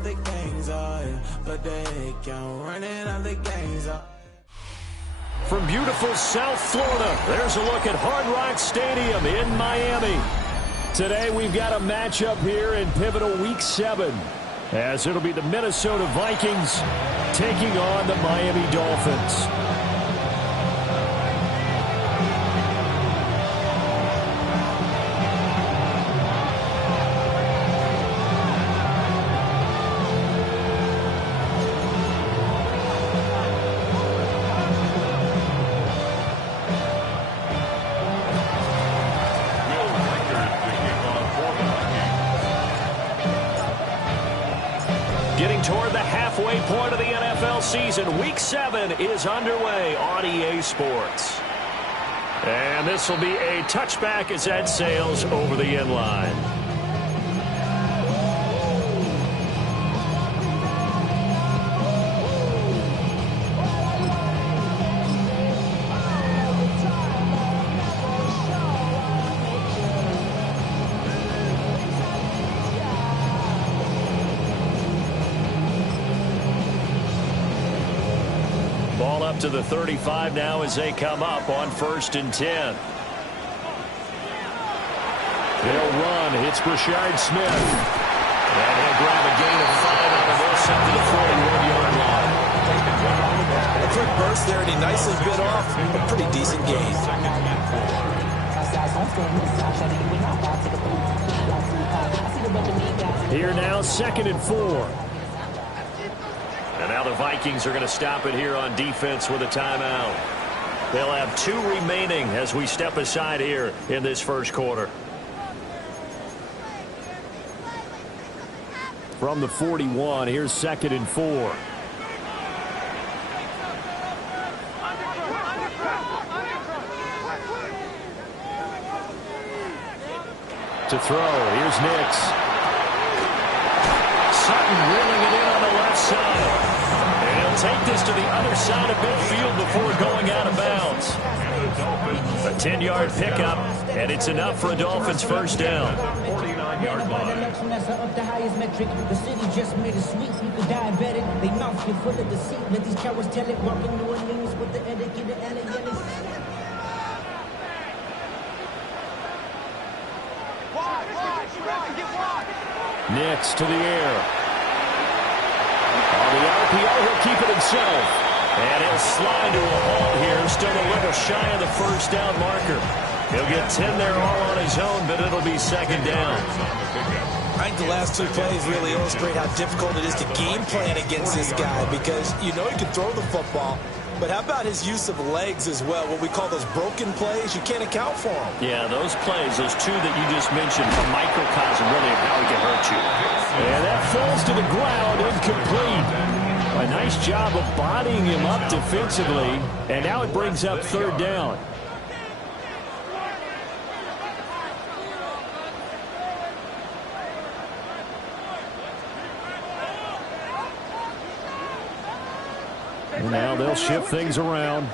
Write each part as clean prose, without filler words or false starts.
out the gangs are, but they can't running out the gangs are. From beautiful South Florida, there's a look at Hard Rock Stadium in Miami. Today we've got a matchup here in pivotal Week 7, as it'll be the Minnesota Vikings taking on the Miami Dolphins. Getting toward the halfway point of the NFL season, Week 7 is underway on EA Sports. And this will be a touchback as that sails over the end line. Ball up to the 35 now as they come up on 1st and 10. They'll run. It's Brashard Smith. And he'll grab a gain of 5 up and they'll set to the 41-yard line. A quick burst there, and he nicely bit off a pretty decent gain. Here now, 2nd and 4. And now the Vikings are going to stop it here on defense with a timeout. They'll have 2 remaining as we step aside here in this first quarter. From the 41, here's 2nd and 4. To throw, here's Nix. Sutton reeling it in on the left side. And he'll take this to the other side of midfield before going out of bounds. A 10-yard pickup, and it's enough for a Dolphins first down. 49-yard line. The city just made a sweep. People diabetic. They mouth get full of deceit. Let these cowards tell it. Walking New Orleans with the etiquette and elegance. Nix to the air. On the RPO, he'll keep it himself. And he'll slide to a halt here. Still a little shy of the first down marker. He'll get 10 there all on his own, but it'll be 2nd down. I think the last 2 plays really illustrate how difficult it is to game plan against this guy, because you know he can throw the football, but how about his use of legs as well? What we call those broken plays, you can't account for them. Yeah, those plays, those 2 that you just mentioned, a microcosm really of how he can hurt you. And that falls to the ground, incomplete. A nice job of bodying him up defensively, and now it brings up 3rd down. And now they'll shift things around.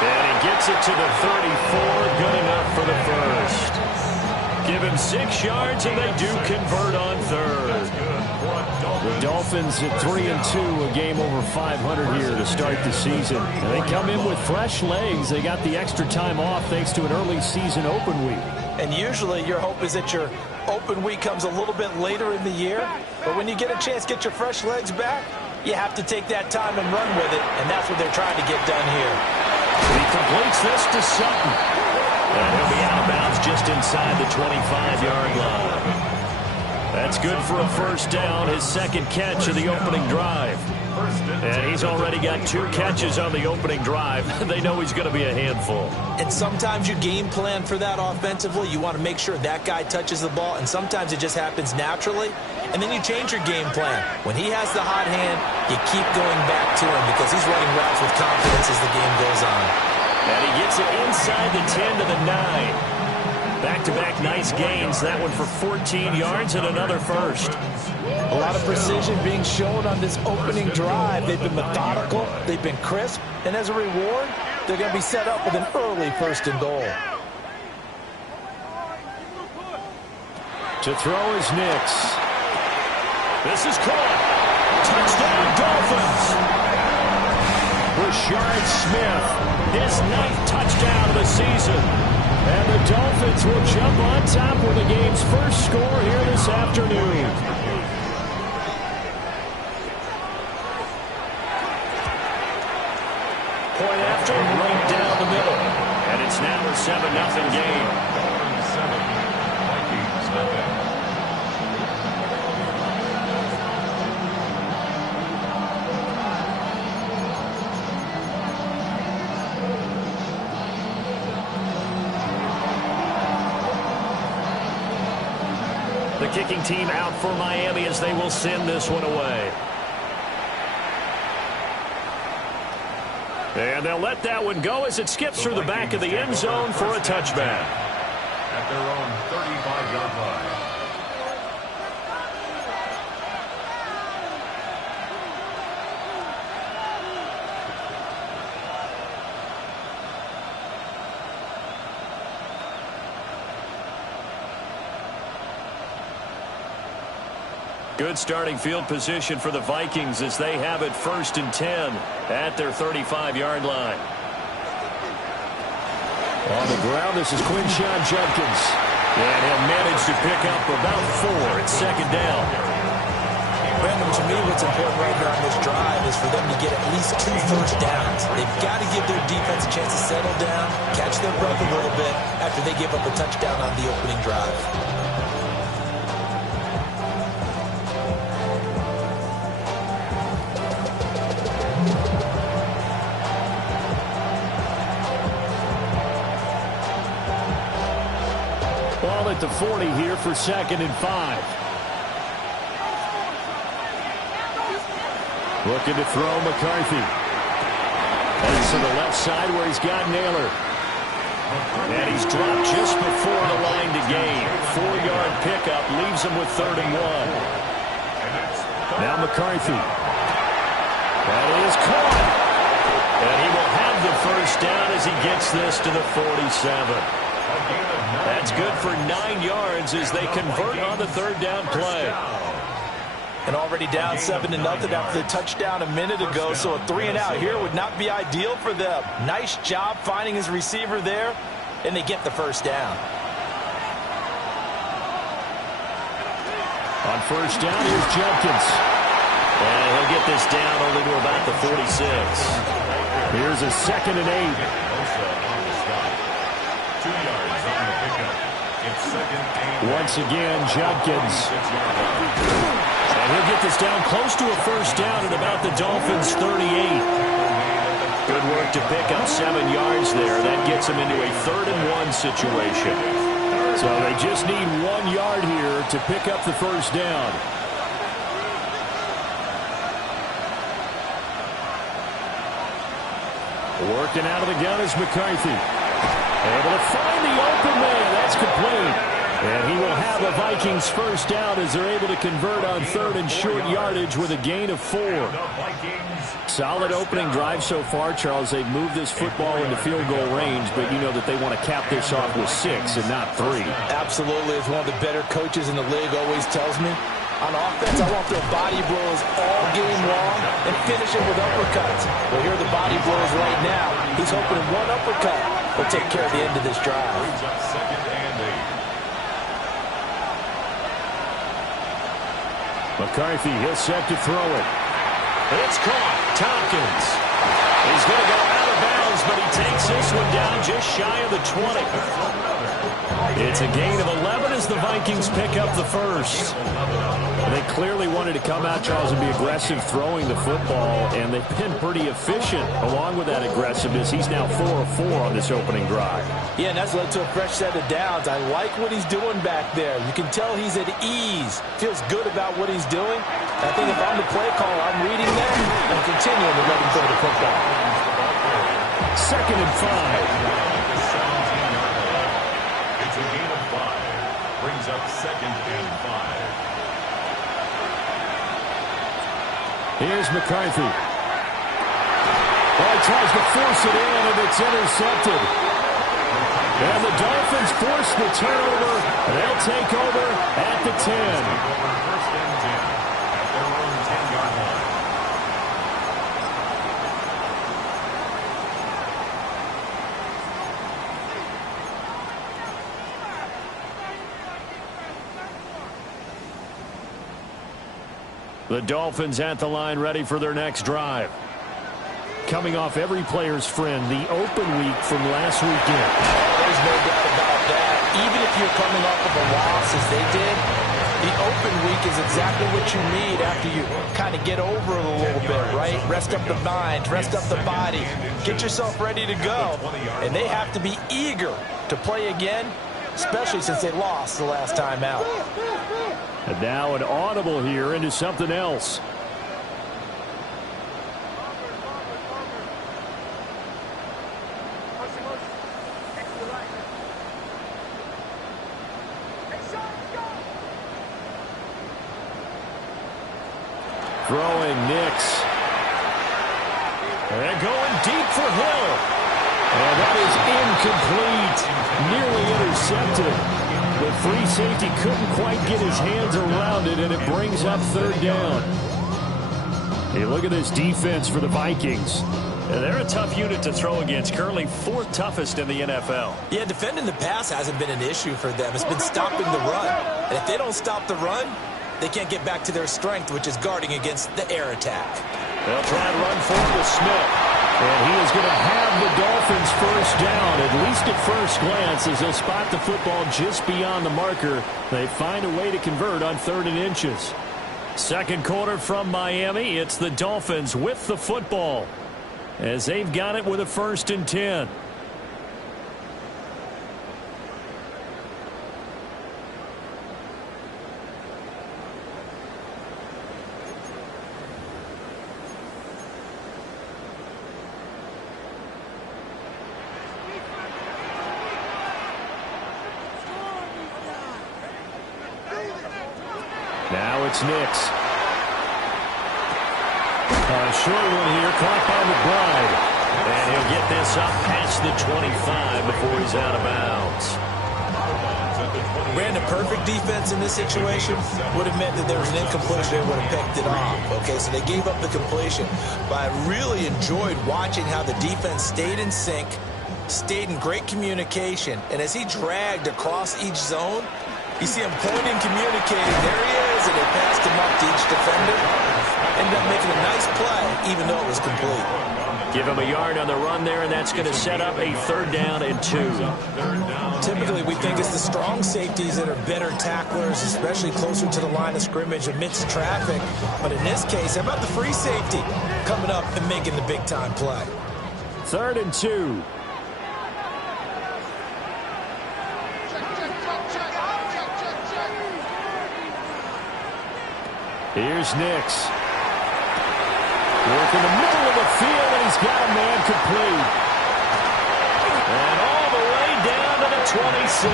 And he gets it to the 34, good enough for the first. Give him 6 yards, and they do convert on 3rd. The Dolphins at 3-2, a game over 500 here to start the season. And they come in with fresh legs. They got the extra time off thanks to an early season open week. And usually your hope is that your open week comes a little bit later in the year. But when you get a chance to get your fresh legs back, you have to take that time and run with it. And that's what they're trying to get done here. He completes this to Sutton. And he'll be out of bounds just inside the 25-yard line. That's good for a first down, his 2nd catch of the opening drive. And he's already got 2 catches on the opening drive. They know he's going to be a handful. And sometimes you game plan for that offensively. You want to make sure that guy touches the ball, and sometimes it just happens naturally. And then you change your game plan. When he has the hot hand, you keep going back to him because he's running routes with confidence as the game goes on. And he gets it inside the 10 to the 9. Back-to-back nice gains. That one for 14 yards and another first. A lot of precision being shown on this opening drive. They've been methodical. They've been crisp. And as a reward, they're going to be set up with an early 1st and goal. To throw is Nix. This is caught. Touchdown, Dolphins. Rashard Smith, his 9th touchdown of the season. And the Dolphins will jump on top with the game's first score here this afternoon. Point after, right down the middle. And it's now a 7-0 game. The kicking team out for Miami as they will send this one away. And they'll let that one go as it skips through the back of the end zone for a touchback. At their own 35-yard line. Good starting field position for the Vikings as they have it 1st and 10 at their 35-yard line. On the ground, this is Quinshon Judkins. And he'll manage to pick up about 4 at 2nd down. Brandon, to me, what's important right here on this drive is for them to get at least 2 first downs. They've got to give their defense a chance to settle down, catch their breath a little bit after they give up a touchdown on the opening drive. Ball at the 40 here for 2nd and 5. Looking to throw McCarthy. Heads to the left side where he's got Naylor. And he's dropped just before the line to gain. 4-yard pickup leaves him with 3rd and 1. Now McCarthy. That is caught. And he will have the first down as he gets this to the 47. That's good for 9 yards as they convert on the 3rd down play. And already down 7-0 after the touchdown a minute ago, so a 3-and-out here would not be ideal for them. Nice job finding his receiver there, and they get the first down. On 1st down, here's Judkins. And he'll get this down only to about the 46. Here's a 2nd and 8. 2 yards on the pickup. It's 2nd and 8. Once again, Judkins. And he'll get this down close to a first down at about the Dolphins' 38. Good work to pick up 7 yards there. That gets them into a 3rd and 1 situation. So they just need 1 yard here to pick up the first down. Working out of the gun is McCarthy. Able to find the open man. That's complete. And he will have a Vikings first down as they're able to convert on 3rd and short yardage with a gain of 4. Solid opening drive so far, Charles. They've moved this football into field goal range, but you know that they want to cap this off with 6 and not 3. Absolutely. As one of the better coaches in the league always tells me, on offense, I want to throw body blows all game long and finish it with uppercuts. Well, here are the body blows right now. He's hoping one uppercut will take care of the end of this drive. McCarthy, he'll set to throw it. It's caught. Tompkins. He's going to go out of bounds, but he takes this one down just shy of the 20. It's a gain of 11 as the Vikings pick up the first. They clearly wanted to come out, Charles, and be aggressive throwing the football, and they've been pretty efficient along with that aggressiveness. He's now 4 of 4 on this opening drive. Yeah, and that's led to a fresh set of downs. I like what he's doing back there. You can tell he's at ease. Feels good about what he's doing. I think if I'm the play caller, I'm reading that and continuing to let him throw the football. 2nd and 5. It's a gain of up 2nd and 5. Here's McCarthy. Oh, he tries to force it in, and it's intercepted. And the Dolphins force the turnover. They'll take over at the 10. 1st and 10 at their own 10-yard line. The Dolphins at the line, ready for their next drive. Coming off every player's friend, the open week from last weekend. There's no doubt about that. Even if you're coming off of a loss as they did, the open week is exactly what you need after you kind of get over it a little bit, right? Rest up the mind, rest up the body, get yourself ready to go. And they have to be eager to play again, especially since they lost the last time out. And now an audible here into something else. Throwing Nix. And going deep for Hill. And that is incomplete. Nearly intercepted. The free safety couldn't quite get his hands around it, and it brings up 3rd down. Hey, look at this defense for the Vikings. Yeah, they're a tough unit to throw against. Currently 4th toughest in the NFL. Yeah, defending the pass hasn't been an issue for them. It's been stopping the run. And if they don't stop the run, they can't get back to their strength, which is guarding against the air attack. They'll try and run forward with Smith. And he is going to have the Dolphins first down, at least at first glance, as they'll spot the football just beyond the marker. They find a way to convert on 3rd and inches. Second quarter from Miami. It's the Dolphins with the football as they've got it with a 1st and 10. Now it's Nix. A short one here, caught by McBride. And he'll get this up past the 25 before he's out of bounds. Ran a perfect defense in this situation would have meant that there was an incompletion. They would have picked it off. Okay, so they gave up the completion. But I really enjoyed watching how the defense stayed in sync, stayed in great communication. And as he dragged across each zone, you see him pointing, communicating. There he is, and they passed him up to each defender. Ended up making a nice play, even though it was complete. Give him a yard on the run there, and that's going to set up a 3rd down and 2. Typically, we think it's the strong safeties that are better tacklers, especially closer to the line of scrimmage amidst traffic. But in this case, how about the free safety coming up and making the big-time play? 3rd and 2. Here's Nix. Work in the middle of the field, and he's got a man complete. And all the way down to the 26.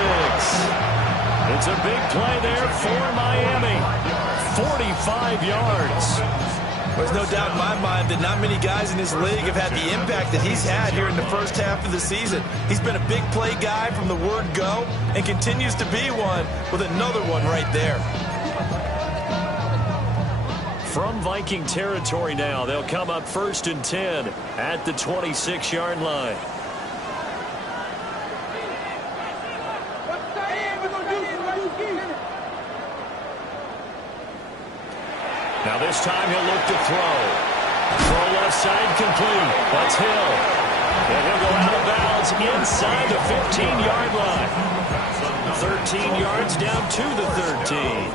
It's a big play there for Miami. 45 yards. There's no doubt in my mind that not many guys in this league have had the impact that he's had here in the first half of the season. He's been a big play guy from the word go and continues to be one with another one right there. From Viking territory now, they'll come up 1st and 10 at the 26-yard line. Now this time he'll look to throw. Throw left side complete. That's Hill. And he'll go out of bounds inside the 15-yard line. 13 yards down to the 13.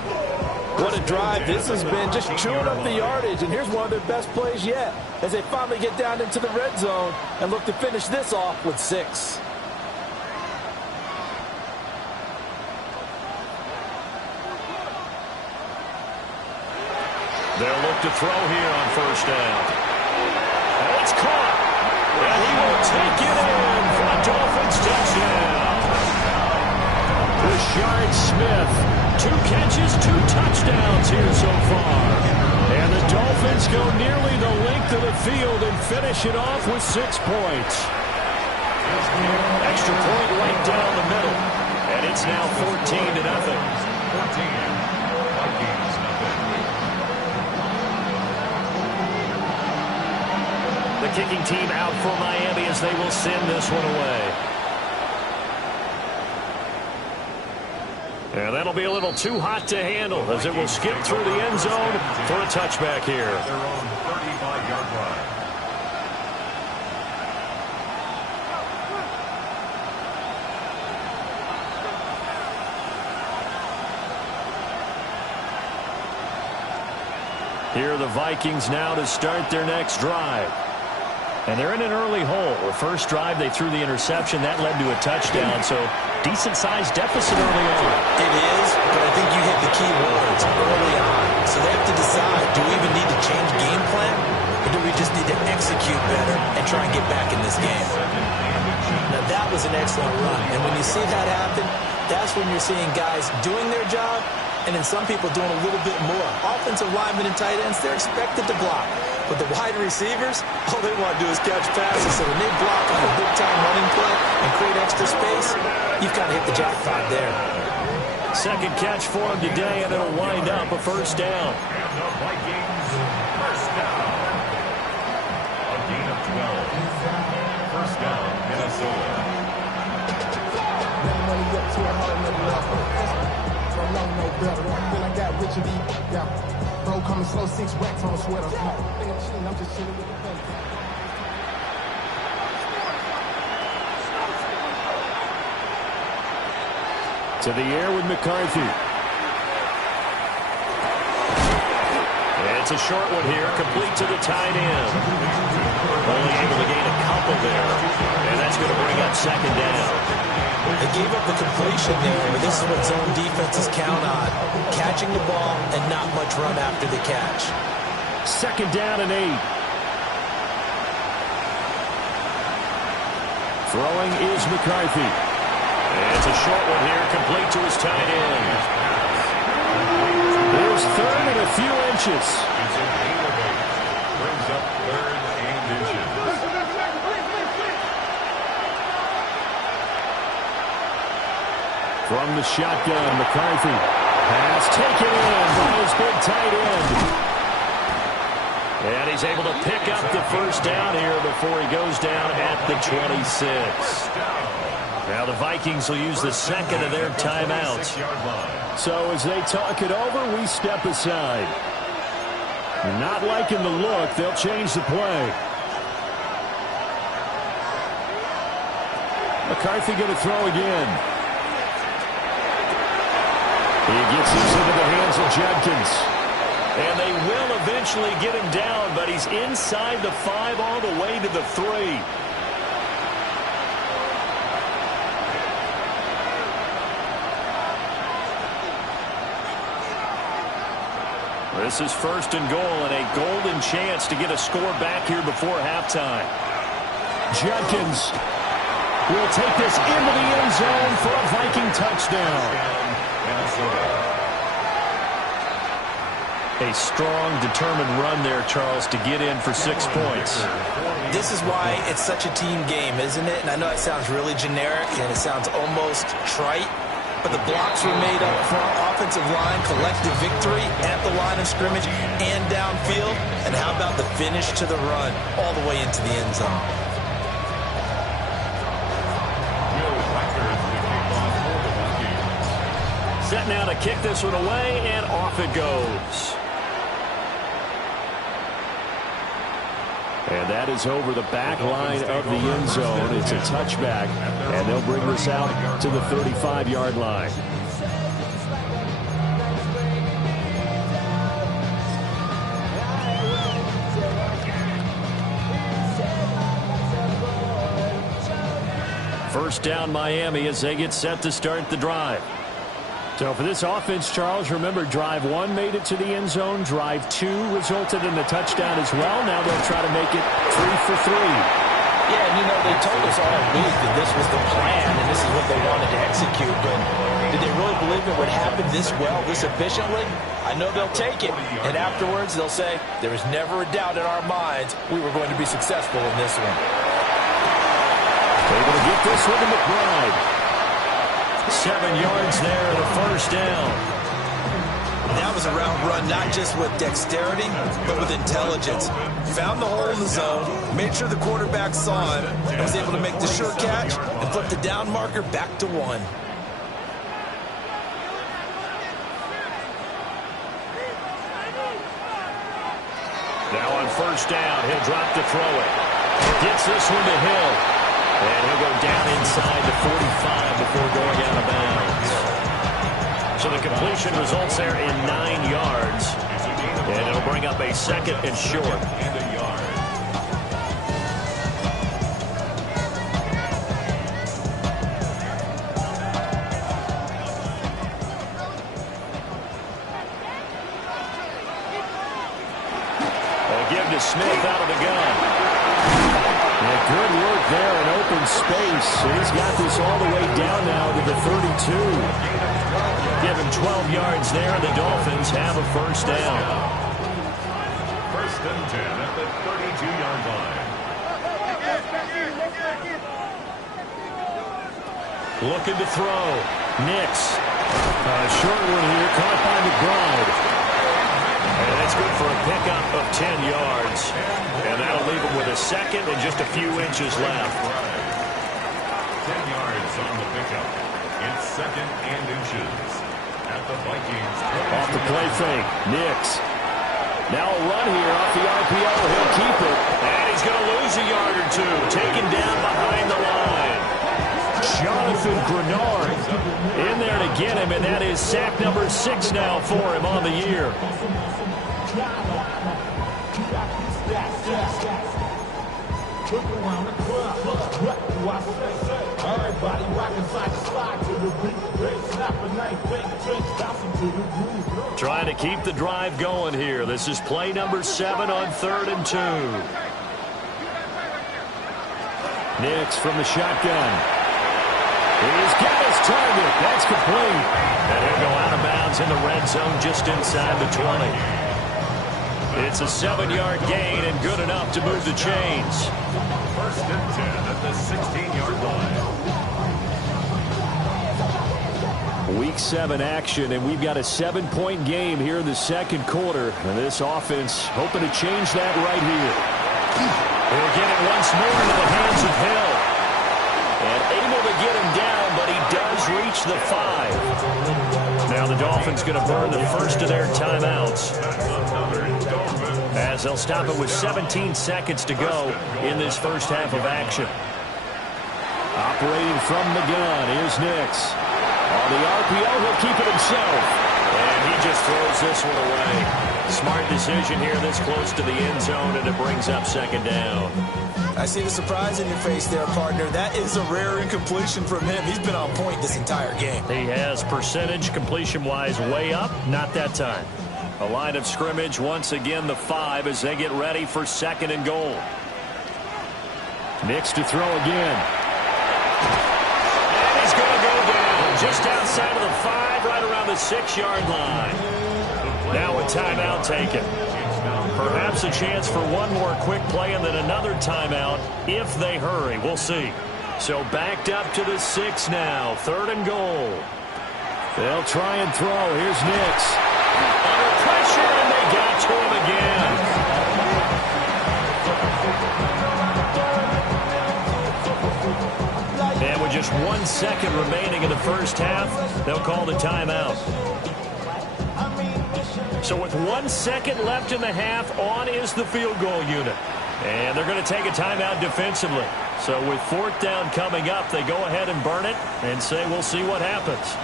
What a drive this has been, just chewing up the yardage. And here's one of their best plays yet as they finally get down into the red zone and look to finish this off with 6. They'll look to throw here on 1st down. And it's caught. And he will take it in for a Dolphins touchdown. Rashard Smith 2 catches, 2 touchdowns here so far. And the Dolphins go nearly the length of the field and finish it off with 6 points. Extra point right down the middle. And it's now 14-0. 14. Vikings, nothing. The kicking team out for Miami as they will send this one away. And that'll be a little too hot to handle as it will skip through the end zone for a touchback here. Their own 35-yard line. Here are the Vikings now to start their next drive. And they're in an early hole. The first drive, they threw the interception. That led to a touchdown, so decent-sized deficit early on. It is, but I think you hit the key words early on. So they have to decide, do we even need to change game plan, or do we just need to execute better and try and get back in this game? Now, that was an excellent run, and when you see that happen, that's when you're seeing guys doing their job, and then some people doing a little bit more. Offensive linemen and tight ends, they're expected to block. But the wide receivers, all they want to do is catch passes. So when they block on a big-time running play and create extra space, you've got to hit the jackpot there. Second catch for him today, and it'll wind up a first down. And the Vikings, first down. A gain of 12. First down, Minnesota. Bro, coming slow, 6 racks on a sweater. I'm just chilling with the pen. To the air with McCarthy. It's a short one here, complete to the tight end. Only able to gain a couple there, and that's going to bring up second down. They gave up the completion there, but this is what zone defenses count on. Catching the ball and not much run after the catch. Second down and 8. Throwing is McCarthy. And it's a short one here, complete to his tight end. There's third and a few inches. It's a gain of 8. Brings up third and inches. From the shotgun, McCarthy. Pass taken in by his big tight end. And he's able to pick up the first down here before he goes down at the 26. Now the Vikings will use the second of their timeouts. So as they talk it over, we step aside. Not liking the look, they'll change the play. McCarthy going to throw again. He gets this into the hands of Judkins. And they will eventually get him down, but he's inside the 5 all the way to the 3. This is first and goal and a golden chance to get a score back here before halftime. Judkins will take this into the end zone for a Viking touchdown. A strong, determined run there, Charles, to get in for 6 points. This is why it's such a team game, isn't it? And I know it sounds really generic and it sounds almost trite, but the blocks were made up front, offensive line, collective victory at the line of scrimmage and downfield. And how about the finish to the run all the way into the end zone? Set now to kick this one away, and off it goes. And that is over the back line of the end zone. It's a touchback, and they'll bring this out to the 35-yard line. First down, Miami, as they get set to start the drive. So for this offense, Charles, remember, drive 1 made it to the end zone. Drive 2 resulted in the touchdown as well. Now they'll try to make it 3 for 3. Yeah, and they told us all week that this was the plan and this is what they wanted to execute, but did they really believe it would happen this well, this efficiently? I know they'll take it, and afterwards they'll say, there was never a doubt in our minds we were going to be successful in this one. Able to get this one to McBride. 7 yards there and a first down. That was a route run not just with dexterity, but with intelligence. Found the hole in the zone, made sure the quarterback saw him, and was able to make the sure catch and flip the down marker back to 1. Now on first down, he'll drop to throw it. Gets this one to Hill. And he'll go down inside the 45 before going out of bounds. So the completion results there in 9 yards. And it'll bring up a second and short. They'll give to Smith out of the gun. Good work there in open space. He's got this all the way down now to the 32. Give him 12 yards there, and the Dolphins have a first down. First and 10 at the 32-yard line. Looking to throw. Nix. Short one here, caught by McBride. And that's good for a pickup of 10 yards. And that'll leave him with a second and just a few inches left. 10 yards on the pickup. It's second and inches at the Vikings. Off the play fake. Nix. Now a run here off the RPO. He'll keep it. And he's going to lose a yard or two. Taken down behind the line. Jonathan Grenard in there to get him, and that is sack number 6 now for him on the year. Trying to keep the drive going here. This is play number 7 on 3rd and 2. Nix from the shotgun. He's got his target. That's complete. And he'll go out of bounds in the red zone just inside the 20. It's a 7-yard gain and good enough to move the chains. First and 10 at the 16-yard line. Week 7 action, and we've got a 7-point game here in the second quarter. And this offense hoping to change that right here. We'll get it once more into the hands of Hill. And able to get him down, but he does reach the 5. Now the Dolphins going to burn the first of their timeouts, as they'll stop it with 17 seconds to go in this first half of action. Operating from the gun, here's Nix. On the RPO, he'll keep it himself. And he just throws this one away. Smart decision here this close to the end zone, and it brings up second down. I see the surprise in your face there, partner. That is a rare incompletion from him. He's been on point this entire game. He has percentage completion-wise way up. Not that time. A line of scrimmage, once again, the 5 as they get ready for second and goal. Nix to throw again. And he's going to go down just outside of the 5, right around the 6-yard line. Now a timeout taken. Perhaps a chance for one more quick play and then another timeout if they hurry. We'll see. So backed up to the 6 now. 3rd and goal. They'll try and throw. Here's Nix. Under pressure, and they got to him again. And with just 1 second remaining in the first half, they'll call the timeout. So with 1 second left in the half, on is the field goal unit. And they're going to take a timeout defensively. So with 4th down coming up, they go ahead and burn it and say we'll see what happens.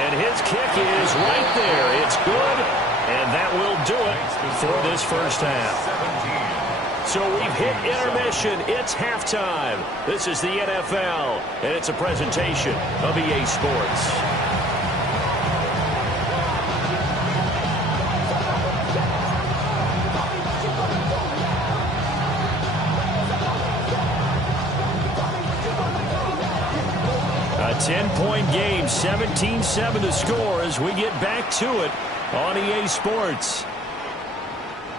And his kick is right there. It's good, and that will do it for this first half. So we've hit intermission. It's halftime. This is the NFL, and it's a presentation of EA Sports. 10-point game, 17-7 to score as we get back to it on EA Sports.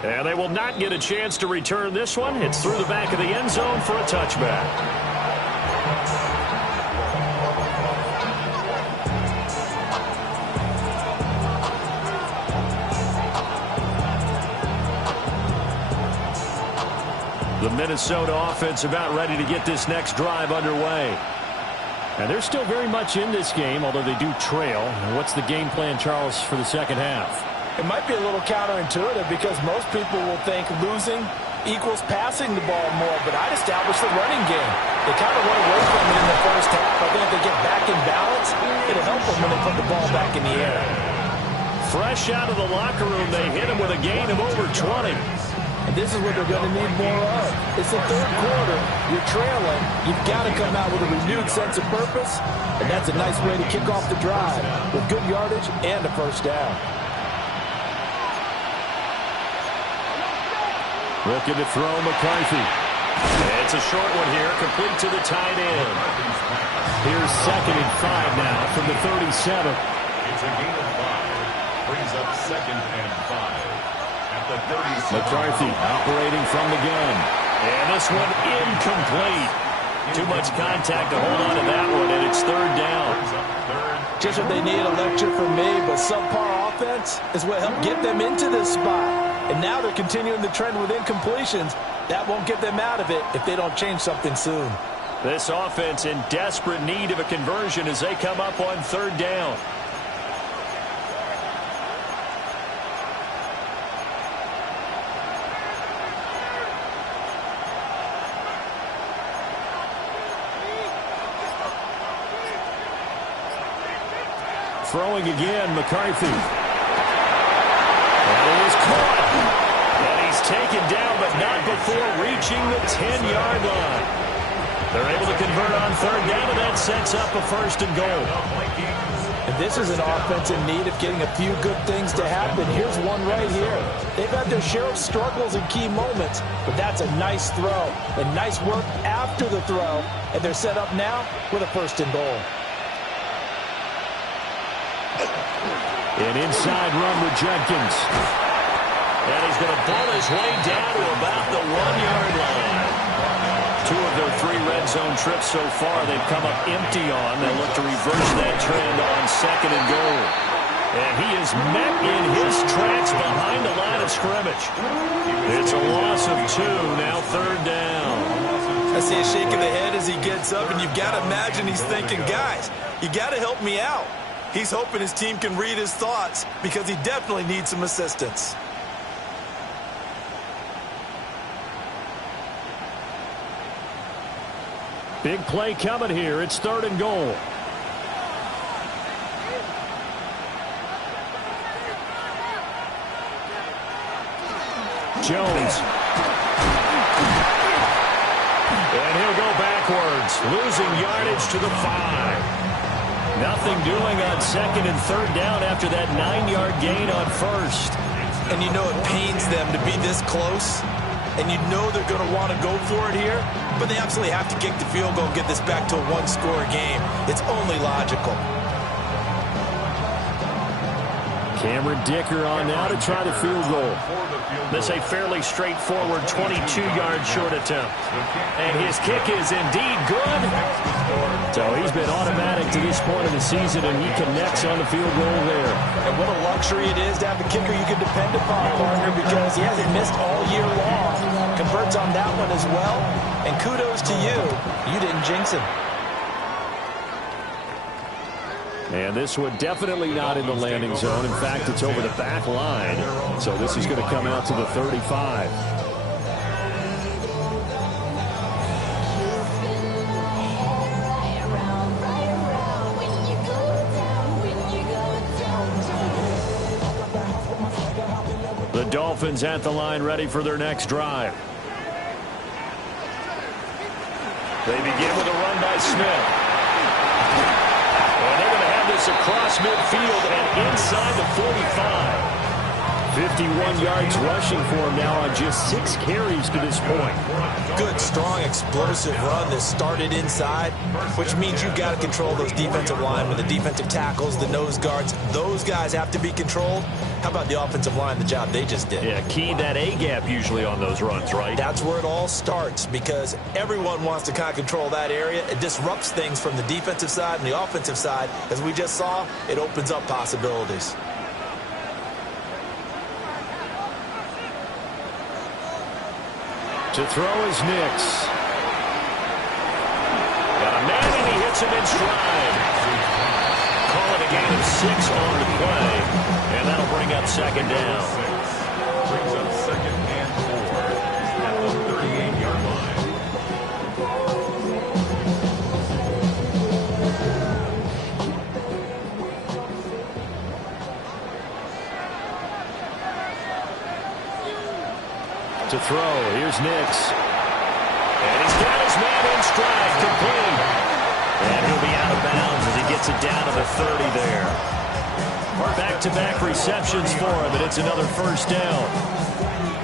And they will not get a chance to return this one. It's through the back of the end zone for a touchback. The Minnesota offense about ready to get this next drive underway. And they're still very much in this game, although they do trail. And what's the game plan, Charles, for the second half? It might be a little counterintuitive because most people will think losing equals passing the ball more, but I'd establish the running game. They kind of went away from it in the first half. I think if they get back in balance, it'll help them when they put the ball back in the air. Fresh out of the locker room, they hit him with a gain of over 20. And this is what they're going to need more of. It's the third quarter. You're trailing. You've got to come out with a renewed sense of purpose, and that's a nice way to kick off the drive with good yardage and a first down. Looking to throw McCarthy. It's a short one here, complete to the tight end. Here's 2nd and 5 now from the 37. It's a gain of 5. Brings up 2nd and 5 at the 37. McCarthy operating from the gun. And this one incomplete. Too much contact to hold on to that one, and it's 3rd down. Just what they need, a lecture from me, but subpar offense is what helped get them into this spot. And now they're continuing the trend with incompletions. That won't get them out of it if they don't change something soon. This offense in desperate need of a conversion as they come up on 3rd down. Throwing again, McCarthy. And it is caught. And he's taken down, but not before reaching the 10-yard line. They're able to convert on 3rd down, and that sets up a 1st and goal. And this is an offense in need of getting a few good things to happen. Here's one right here. They've had their share of struggles in key moments, but that's a nice throw. And nice work after the throw. And they're set up now with a 1st and goal. An inside run with Jenkins. And he's going to pull his way down to about the 1-yard line. 2 of their 3 red zone trips so far they've come up empty on. They look to reverse that trend on 2nd and goal. And he is met in his tracks behind the line of scrimmage. It's a loss of 2, now 3rd down. I see a shake of the head as he gets up, and you've got to imagine he's thinking, guys, you got to help me out. He's hoping his team can read his thoughts because he definitely needs some assistance. Big play coming here. It's 3rd and goal. Jones. And he'll go backwards, losing yardage to the 5. Nothing doing on 2nd and 3rd down after that 9-yard gain on 1st. And you know it pains them to be this close. And you know they're going to want to go for it here. But they absolutely have to kick the field goal and get this back to a 1-score game. It's only logical. Cameron Dicker on now to try the field goal. This a fairly straightforward 22-yard short attempt. And his kick is indeed good. So he's been automatic to this point of the season, and he connects on the field goal there. And what a luxury it is to have a kicker you can depend upon, partner, because he hasn't missed all year long. Converts on that one as well. And kudos to you. You didn't jinx him. And this one definitely not in the landing zone. In fact, it's over the back line. So this is going to come out to the 35. The Dolphins at the line, ready for their next drive. They begin with a run by Smith. And they're going to have this across midfield and inside the 45. 51 yards rushing for him now on just 6 carries to this point. Good, strong, explosive run that started inside, which means you've got to control those defensive linemen, the defensive tackles, the nose guards. Those guys have to be controlled. How about the offensive line, the job they just did? Yeah, key that A-gap usually on those runs, right? That's where it all starts because everyone wants to kind of control that area. It disrupts things from the defensive side and the offensive side. As we just saw, it opens up possibilities. To throw is Nix. Got a man and he hits him in stride. Call it a gain of 6 on the play, and that'll bring up second down. Brings up second and 4 at the 38-yard line. To throw, here's Nix. And he's got his man in stride, complete. And he'll be out of bounds as he gets it down to the 30 there. Back-to-back receptions for him, and it's another first down.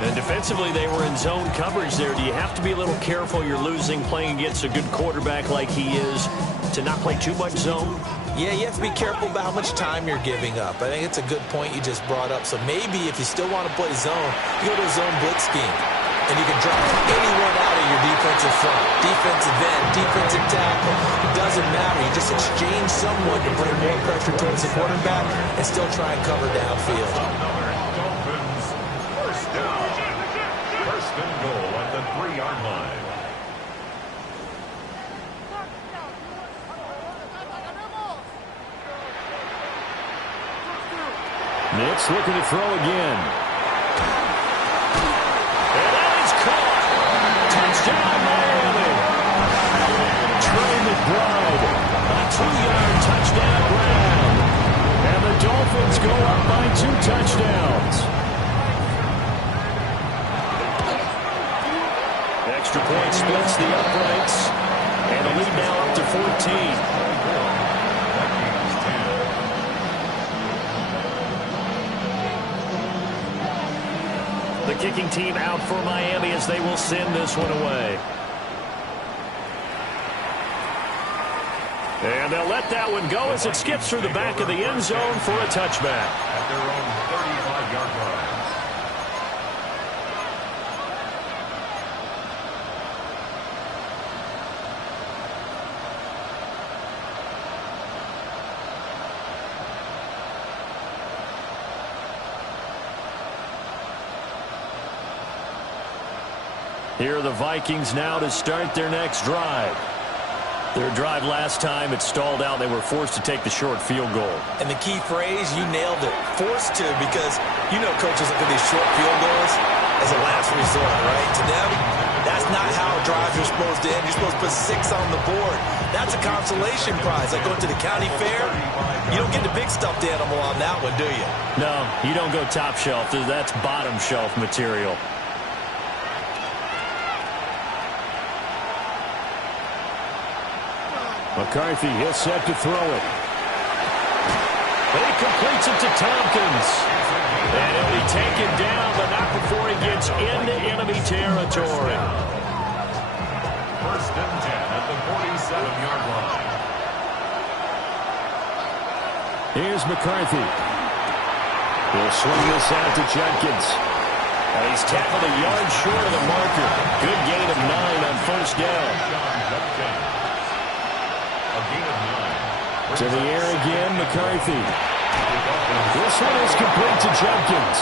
And defensively, they were in zone coverage there. Do you have to be a little careful? You're losing playing against a good quarterback like he is to not play too much zone? Yeah, you have to be careful about how much time you're giving up. I think it's a good point you just brought up. So maybe if you still want to play zone, you go to a zone blitz scheme. And you can drop anyone out of your defensive front. Defensive end, defensive tackle. It doesn't matter. You just exchange someone to bring more pressure towards the quarterback and still try and cover downfield. Dolphins, first down. First and goal at the 3-yard line. Nix looking to throw again. And that is caught. Touchdown, Miami. Trey McBride, A 2-yard touchdown grab. and the Dolphins go up by 2 touchdowns. Extra point splits the uprights. And the lead now up to 14. The kicking team out for Miami as they will send this one away. And they'll let that one go as it skips through the back of the end zone for a touchback. At their own 35-yard line. Here are the Vikings now to start their next drive. Their drive last time, it stalled out. They were forced to take the short field goal. And the key phrase, you nailed it. Forced to, because you know coaches look at these short field goals as a last resort, right? To them, that's not how drives are supposed to end. You're supposed to put 6 on the board. That's a consolation prize. Like going to the county fair, you don't get the big stuffed animal on that one, do you? No, you don't go top shelf. That's bottom shelf material. McCarthy, he'll set to throw it. He completes it to Tompkins. And he'll be taken down, but not before he gets into enemy territory. First and 10 at the 47-yard line. Here's McCarthy. He'll swing this out to Jenkins. And he's tackled a yard short of the marker. Good gain of 9 on first down. To the air again, McCarthy. This one is complete to Jenkins.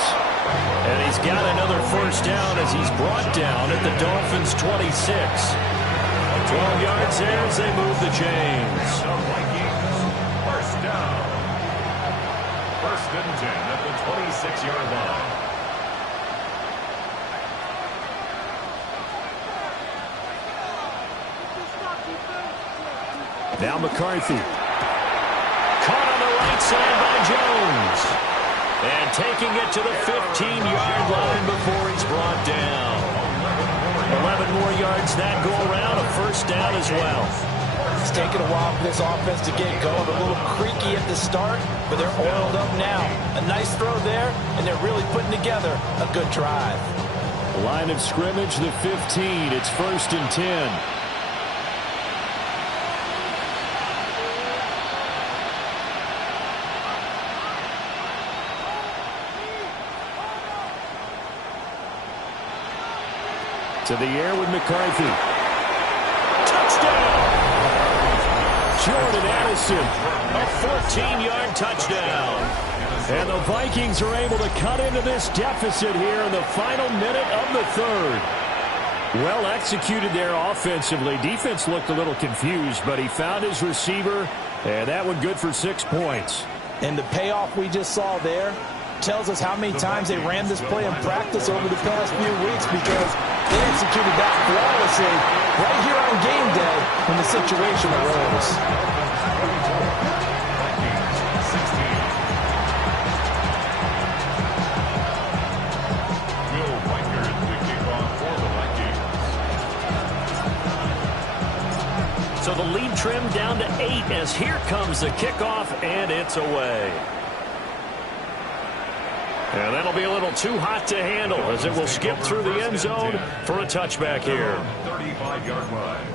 And he's got another first down as he's brought down at the Dolphins' 26. 12 yards there as they move the chains. First down. First and 10 at the 26-yard line. Now McCarthy. Caught on the right side by Jones. And taking it to the 15-yard line before he's brought down. 11 more yards that go around, a first down as well. It's taken a while for this offense to get going. A little creaky at the start, but they're oiled up now. A nice throw there, and they're really putting together a good drive. Line of scrimmage, the 15. It's 1st and 10. To the air with McCarthy. Touchdown! Jordan Addison, a 14-yard touchdown. And the Vikings are able to cut into this deficit here in the final minute of the third. Well executed there offensively. Defense looked a little confused, but he found his receiver, and that one good for 6 points. And the payoff we just saw there tells us how many times they ran this play in practice over the past few weeks, because they executed that flawlessly right here on game day when the situation arose. So the lead trimmed down to 8 as here comes the kickoff, and it's away. And that'll be a little too hot to handle as it will skip through the end zone for a touchback here. 35-yard line.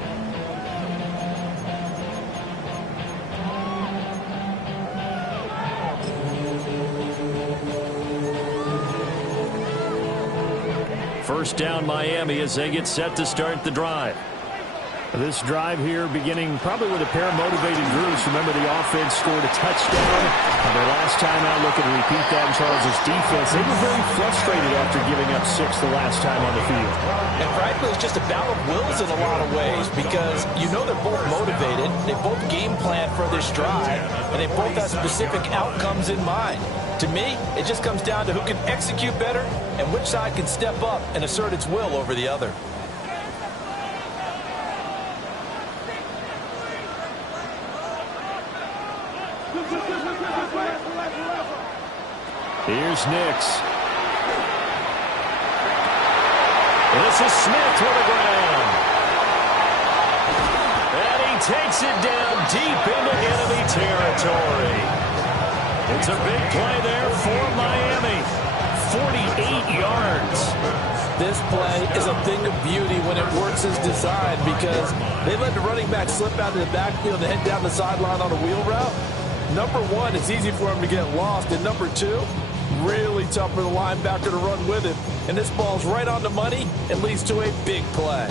First down Miami as they get set to start the drive. This drive here beginning probably with a pair of motivated groups. Remember, the offense scored a touchdown. And their last time out, looking to repeat that in Charles' defense. They were very frustrated after giving up 6 the last time on the field. And frankly, it's just a battle of wills in a lot of ways, because you know they're both motivated. They both game plan for this drive, and they both have specific outcomes in mind. To me, it just comes down to who can execute better and which side can step up and assert its will over the other. Here's Nix. This is Smith with the ground. And he takes it down deep into enemy territory. It's a big play there for Miami. 48 yards. This play is a thing of beauty when it works as designed, because they let the running back slip out of the backfield and head down the sideline on a wheel route. Number one, it's easy for him to get lost. And number two, really tough for the linebacker to run with him. And this ball's right on the money and leads to a big play.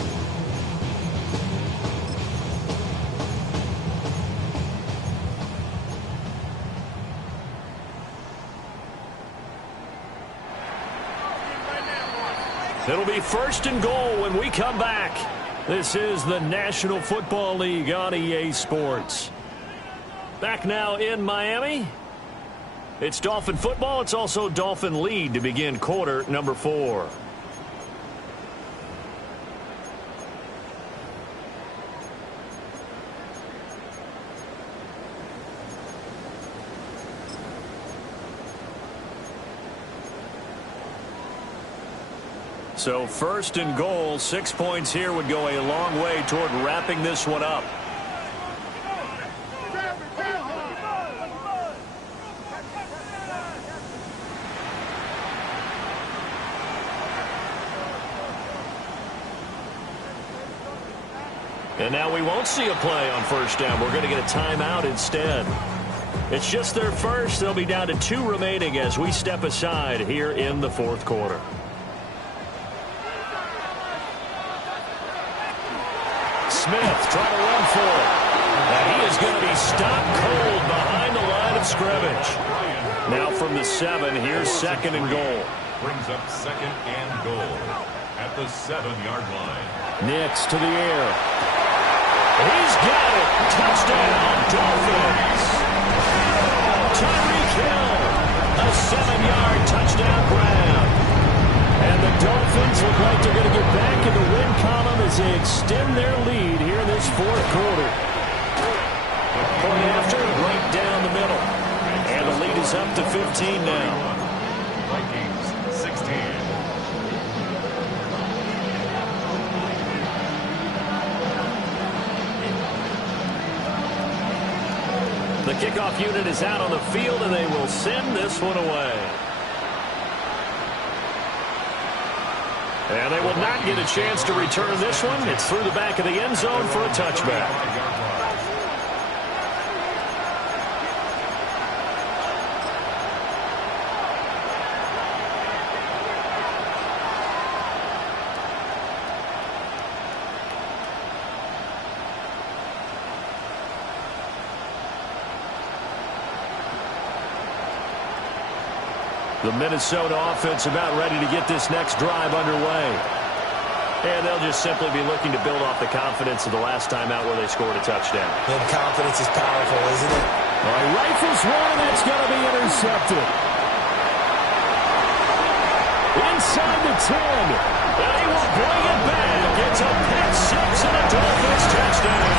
It'll be 1st and goal when we come back. This is the National Football League on EA Sports. Back now in Miami. It's Dolphin football. It's also Dolphin lead to begin quarter number 4. So 1st and goal, 6 points here would go a long way toward wrapping this one up. And now we won't see a play on 1st down. We're going to get a timeout instead. It's just their first. They'll be down to 2 remaining as we step aside here in the 4th quarter. Smith trying to run for it. And he is going to be stopped cold behind the line of scrimmage. Now from the 7, here's 2nd and goal. Brings up 2nd and goal at the 7-yard line. Nix to the air. He's got it. Touchdown, Dolphins. Tyreek Hill, a 7-yard touchdown grab. And the Dolphins look like they're going to get back in the win column as they extend their lead here in this 4th quarter. Point after, right down the middle. And the lead is up to 15 now. Vikings 16. The kickoff unit is out on the field, and they will send this one away. And they will not get a chance to return this one. It's through the back of the end zone for a touchback. The Minnesota offense about ready to get this next drive underway. And they'll just simply be looking to build off the confidence of the last time out where they scored a touchdown. And confidence is powerful, isn't it? All right, rifles one, and that's going to be intercepted. Inside the 10. And he will bring it back. It's a pick six and a Dolphins touchdown.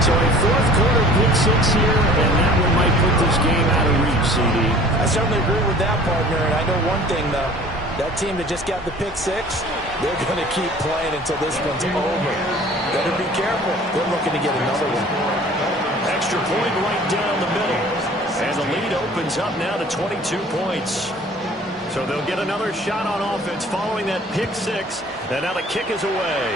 So a fourth quarter pick six here, and that one might put this game out of reach, CD. I certainly agree with that, partner. And I know one thing, though. That team that just got the pick six, they're going to keep playing until this one's over. Better be careful. They're looking to get another one. Extra point right down the middle. And the lead opens up now to 22 points. So they'll get another shot on offense following that pick six. And now the kick is away.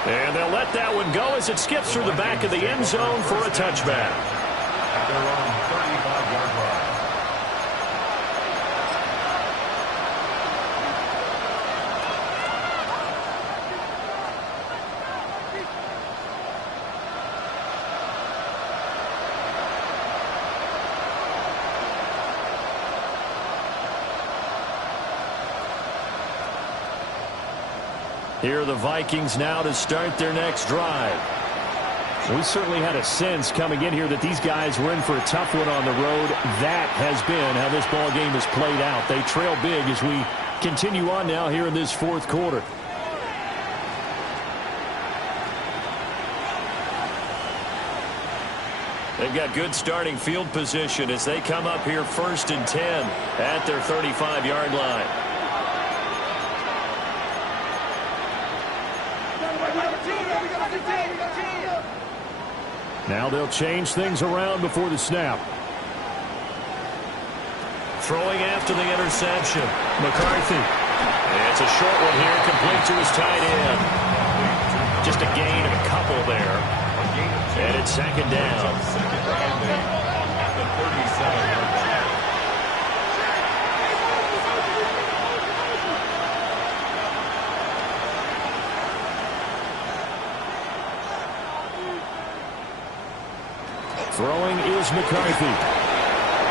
And they'll let that one go as it skips through the back of the end zone for a touchback. At their own 35-yard line. Here are the Vikings now to start their next drive. We certainly had a sense coming in here that these guys were in for a tough one on the road. That has been how this ball game has played out. They trail big as we continue on now here in this fourth quarter. They've got good starting field position as they come up here 1st and 10 at their 35-yard line. Now they'll change things around before the snap. Throwing after the interception. McCarthy. It's a short one here, complete to his tight end. Just a gain of a couple there. And it's second down. At the 37-yard line. Throwing is McCarthy.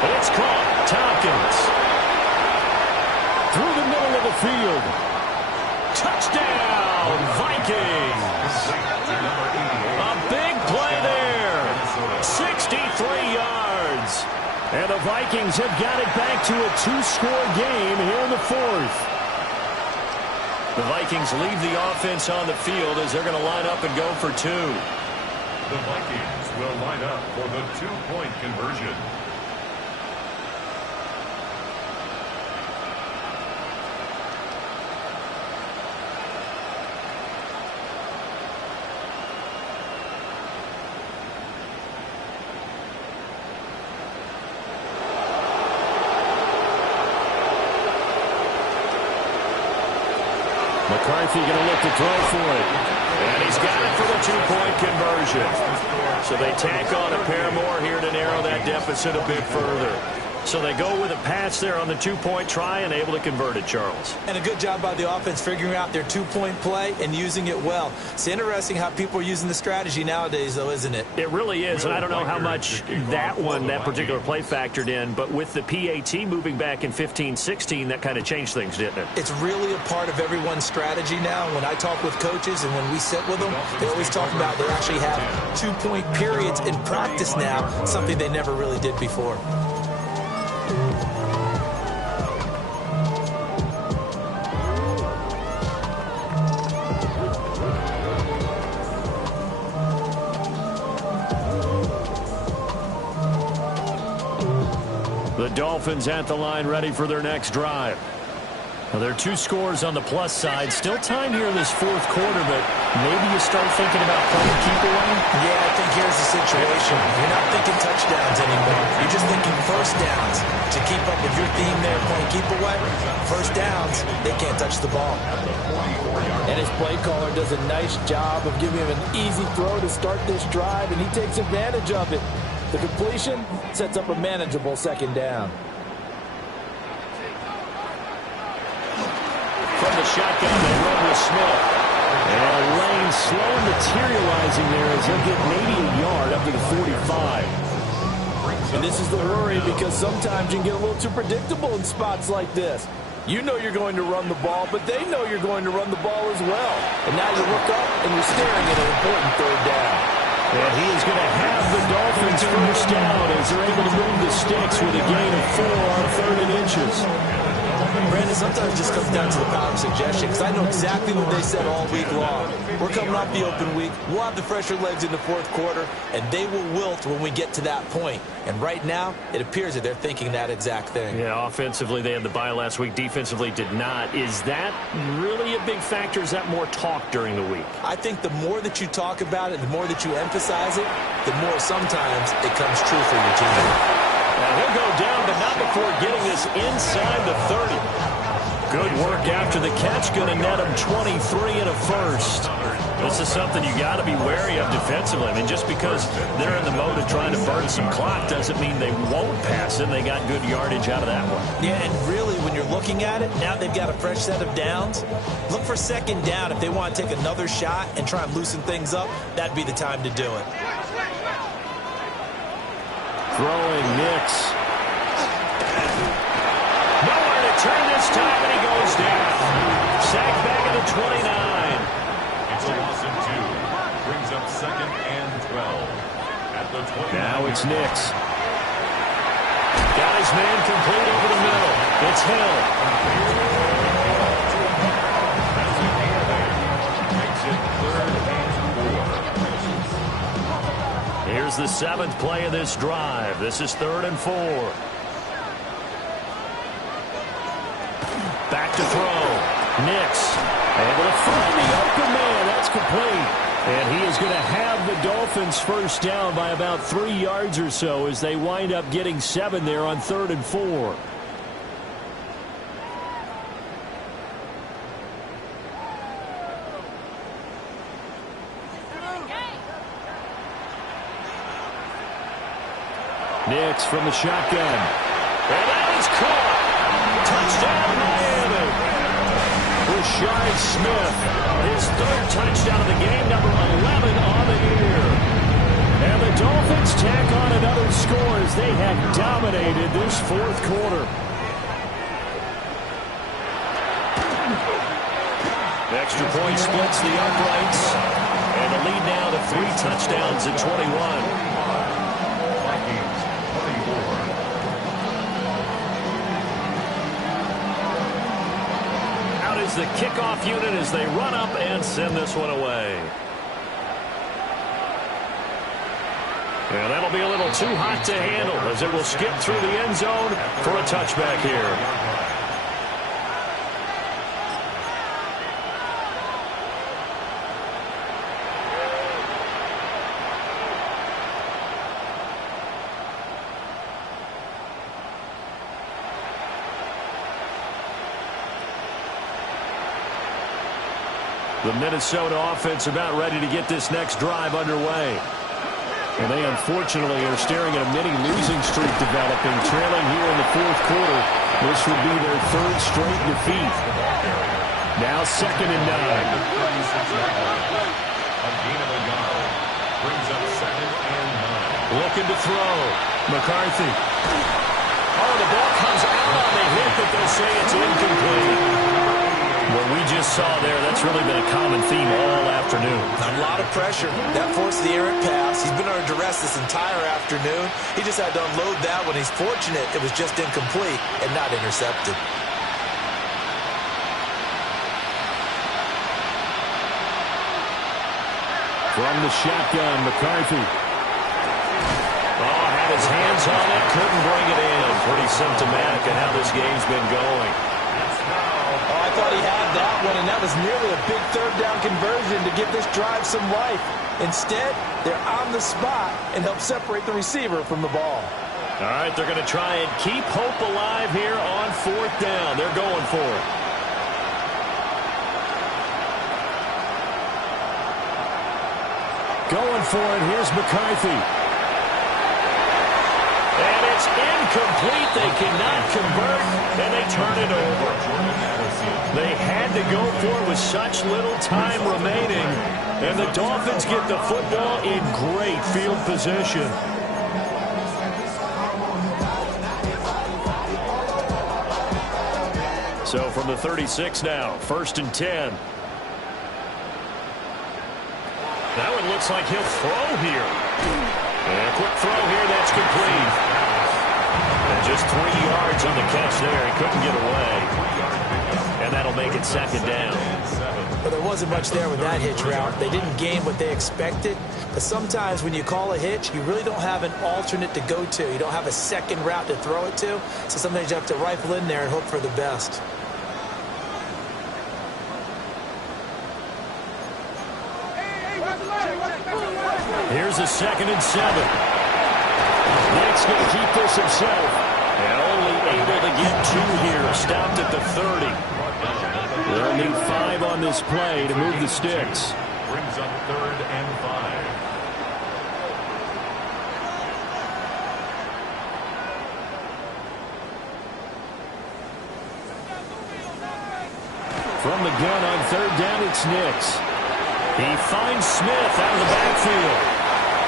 And it's caught. Tompkins. Through the middle of the field. Touchdown, Vikings. A big play there. 63 yards. And the Vikings have got it back to a two-score game here in the fourth. The Vikings leave the offense on the field as they're going to line up and go for two. The Vikings will line up for the two-point conversion. McCarthy going to look to throw for it. And he's got it for the two-point conversion. So they tack on a pair more here to narrow that deficit a bit further. So they go with a pass there on the two-point try and able to convert it, Charles. And a good job by the offense figuring out their two-point play and using it well. It's interesting how people are using the strategy nowadays, though, isn't it? It really is, and I don't know how much that particular play factored in, but with the PAT moving back in 15-16, that kind of changed things, didn't it? It's really a part of everyone's strategy now. When I talk with coaches and when we sit with them, they always talk about they actually have two-point periods in practice now, something they never really did before. The Dolphins at the line ready for their next drive. Well, there are 2 scores on the plus side. Still time here in this fourth quarter, but maybe you start thinking about playing keep away? Yeah, I think here's the situation. You're not thinking touchdowns anymore. You're just thinking first downs. To keep up with your theme there, playing keep away, first downs, they can't touch the ball. And his play caller does a nice job of giving him an easy throw to start this drive, and he takes advantage of it. The completion sets up a manageable second down. From the shotgun, they run with Smith. And Lane slow materializing there as he'll get maybe a yard up to the 45. And this is the worry, because sometimes you can get a little too predictable in spots like this. You know you're going to run the ball, but they know you're going to run the ball as well. And now you look up and you're staring at an important third down. And he is going to have the Dolphins first down as they're able to move the sticks with a gain of 4 on 3rd and inches. Brandon, sometimes it just comes down to the power of suggestion, because I know exactly what they said all week long. We're coming off the open week. We'll have the fresher legs in the fourth quarter, and they will wilt when we get to that point. And right now, it appears that they're thinking that exact thing. Yeah, offensively, they had the bye last week. Defensively, did not. Is that really a big factor? Is that more talk during the week? I think the more that you talk about it, the more that you emphasize it, the more sometimes it comes true for your team. Now he'll go down, but not before getting this inside the 30. Good work after the catch. Going to net him 23 and a first. This is something you got to be wary of defensively. I mean, just because they're in the mode of trying to burn some clock doesn't mean they won't pass it. They got good yardage out of that one. Yeah, and really, when you're looking at it, now they've got a fresh set of downs. Look for second down. If they want to take another shot and try and loosen things up, that'd be the time to do it. Throwing Nix. Nowhere to turn this time, and he goes down. Sacked back at the 29. It's a loss of 2. Brings up 2nd and 12. At the 29. Now it's Nix. Got his man complete over the middle. It's Hill. Makes it 3rd and 4. Here's the 7th play of this drive. This is 3rd and 4. Back to throw. Nix able to find the open man. That's complete. And he is going to have the Dolphins first down by about 3 yards or so as they wind up getting 7 there on 3rd and 4. Nix from the shotgun. And that is caught. Touchdown, Miami. Rashard Smith, his 3rd touchdown of the game, number 11 on the year. And the Dolphins tack on another score as they have dominated this 4th quarter. Extra point splits the uprights. And the lead now to 3 touchdowns at 21. The kickoff unit as they run up and send this one away. And that'll be a little too hot to handle as it will skip through the end zone for a touchback here. The Minnesota offense about ready to get this next drive underway. And they unfortunately are staring at a mini losing streak developing, trailing here in the 4th quarter. This would be their 3rd straight defeat. Now 2nd and 9. A gain of a yard. Brings up 2nd and 9. Looking to throw. McCarthy. Oh, the ball comes out on the hit, but they'll say it's incomplete. What we just saw there, that's really been a common theme all afternoon. A lot of pressure. That forced the errant pass. He's been under duress this entire afternoon. He just had to unload that one. He's fortunate it was just incomplete and not intercepted. From the shotgun, McCarthy. Oh, had his hands on it, couldn't bring it in. Pretty symptomatic of how this game's been going. It's now that one, and that was nearly a big third down conversion to give this drive some life. Instead, they're on the spot and help separate the receiver from the ball. All right, they're going to try and keep hope alive here on fourth down. They're going for it. Going for it. Here's McCarthy. And it's incomplete. They cannot convert, and they turn it over. They had to go for it with such little time remaining, and the Dolphins get the football in great field position. So from the 36 now, 1st and 10. That one looks like he'll throw here. And a quick throw here, that's complete. And just 3 yards on the catch there. He couldn't get away. And that'll make it 2nd down. But there wasn't much there with that hitch route. They didn't gain what they expected. But sometimes when you call a hitch, you really don't have an alternate to go to. You don't have a second route to throw it to. So sometimes you have to rifle in there and hope for the best. Here's a 2nd and 7. Nick's going to keep this himself. And only able to get 2 here. Stopped at the 30. They'll need 5 on this play to move the sticks. Brings up 3rd and 5. From the gun on 3rd down, it's Nix. He finds Smith out of the backfield.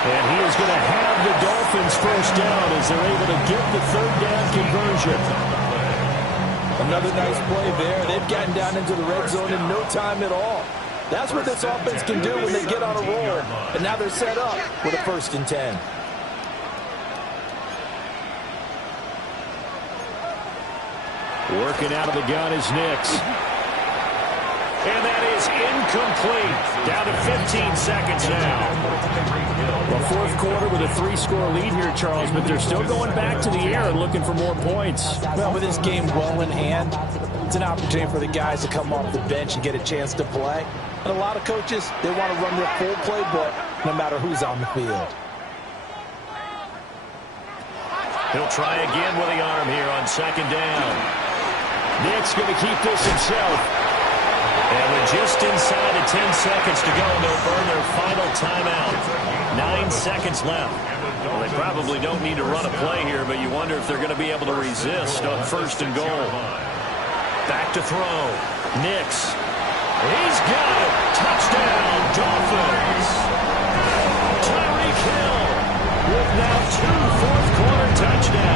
And he is going to have the Dolphins 1st down as they're able to get the 3rd down conversion. Another nice play there. They've gotten down into the red zone in no time at all. That's what this offense can do when they get on a roll. And now they're set up with a 1st and 10. Working out of the gun is Nix. And that is incomplete. Down to 15 seconds now. Well, 4th quarter with a 3-score lead here, Charles, but they're still going back to the air and looking for more points. Well, with this game well in hand, it's an opportunity for the guys to come off the bench and get a chance to play. And a lot of coaches, they want to run their full playbook no matter who's on the field. He'll try again with the arm here on 2nd down. Nick's going to keep this himself. And we're just inside of 10 seconds to go, and they'll burn their final timeout. 9 seconds left. Well, they probably don't need to run a play here, but you wonder if they're going to be able to resist on 1st and goal. Back to throw. Nix. He's got it. Touchdown, Dolphins. Tyreek Hill with now 2 fourth-quarter touchdowns.